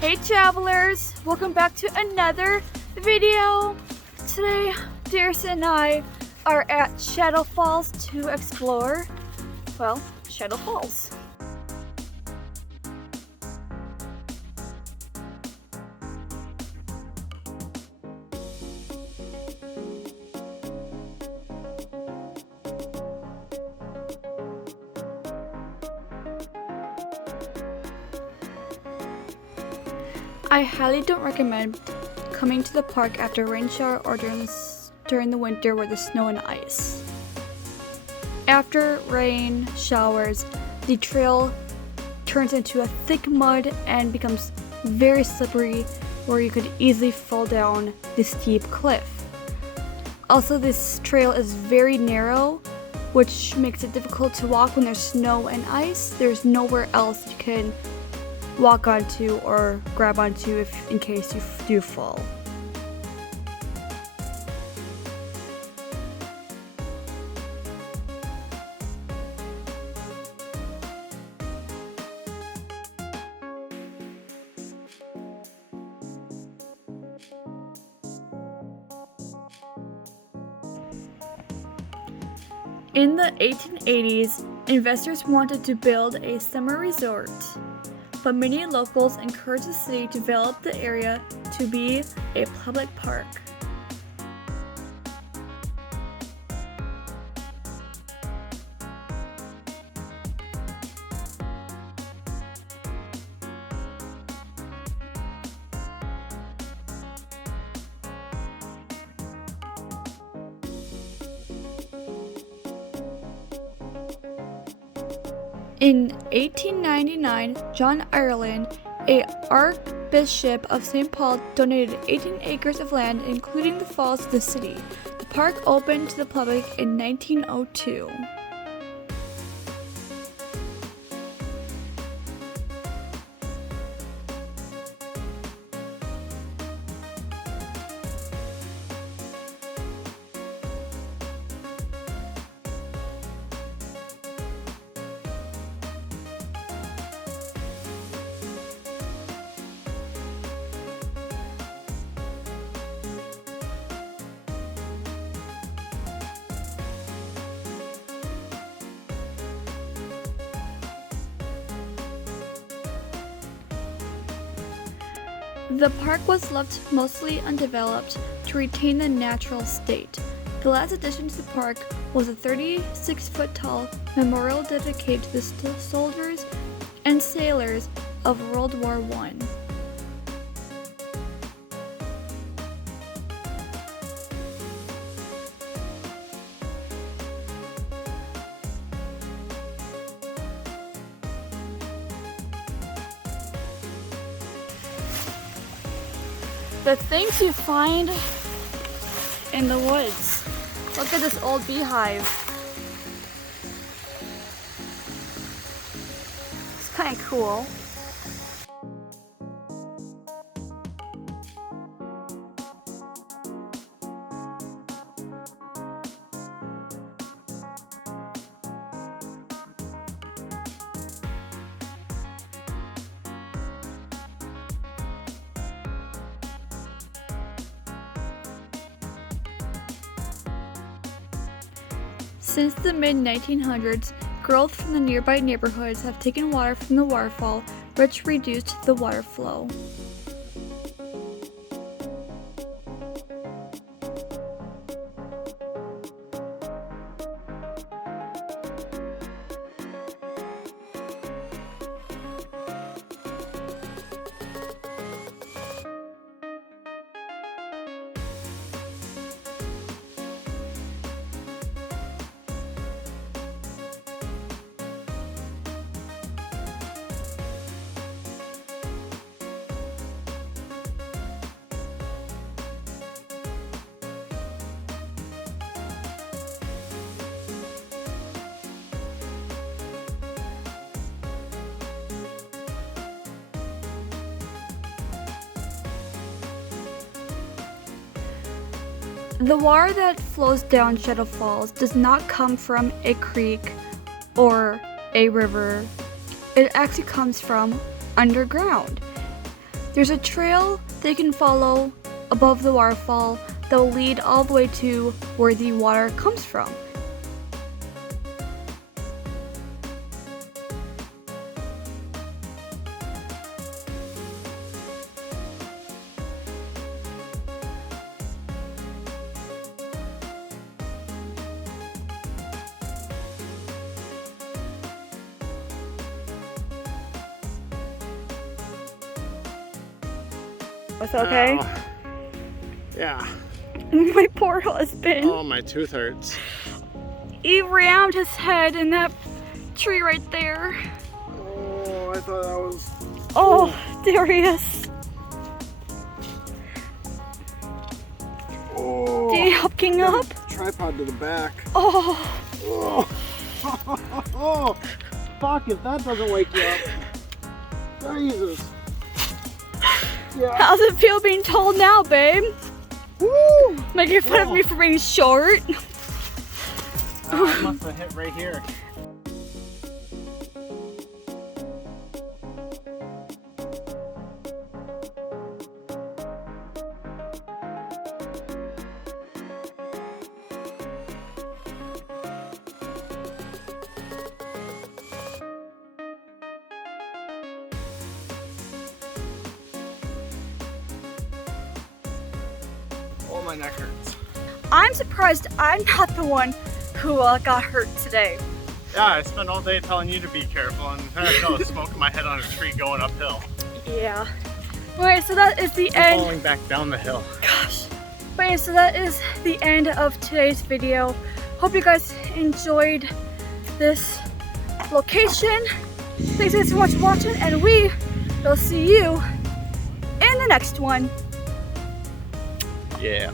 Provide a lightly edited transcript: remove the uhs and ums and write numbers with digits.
Hey travelers, welcome back to another video. Today, Darius and I are at Shadow Falls to explore, well, Shadow Falls. I highly don't recommend coming to the park after a rain shower or during the winter where there's snow and ice. After rain showers, the trail turns into a thick mud and becomes very slippery where you could easily fall down the steep cliff. Also, this trail is very narrow, which makes it difficult to walk when there's snow and ice. There's nowhere else you can walk onto or grab onto in case you do fall. In the 1880s, investors wanted to build a summer resort, but many locals encouraged the city to develop the area to be a public park. In 1899, John Ireland, an Archbishop of St. Paul, donated 18 acres of land, including the falls, to the city. The park opened to the public in 1902. The park was left mostly undeveloped to retain the natural state. The last addition to the park was a 36-foot-tall memorial dedicated to the soldiers and sailors of World War I. The things you find in the woods. Look at this old beehive. It's kind of cool. Since the mid-1900s, growth from the nearby neighborhoods have taken water from the waterfall, which reduced the water flow. The water that flows down Shadow Falls does not come from a creek or a river. It actually comes from underground. There's a trail they can follow above the waterfall that will lead all the way to where the water comes from. It's okay? Yeah. My poor husband. Oh, my tooth hurts. He rammed his head in that tree right there. Oh, I thought that was... Oh, Darius. Oh. Did you help King up? Tripod to the back. Oh. Oh. Oh. Fuck, if that doesn't wake you up. Jesus. Yeah. How's it feel being told now, babe? Woo! Making fun of me for being short? I must have hit right here. Oh, my neck hurts. I'm surprised I'm not the one who got hurt today. Yeah, I spent all day telling you to be careful, and then I felt smoke in my head on a tree going uphill. Yeah. Alright, so that is the end. Falling back down the hill. Gosh. Alright, so that is the end of today's video. Hope you guys enjoyed this location. Thanks guys so much for watching, and we will see you in the next one. Yeah.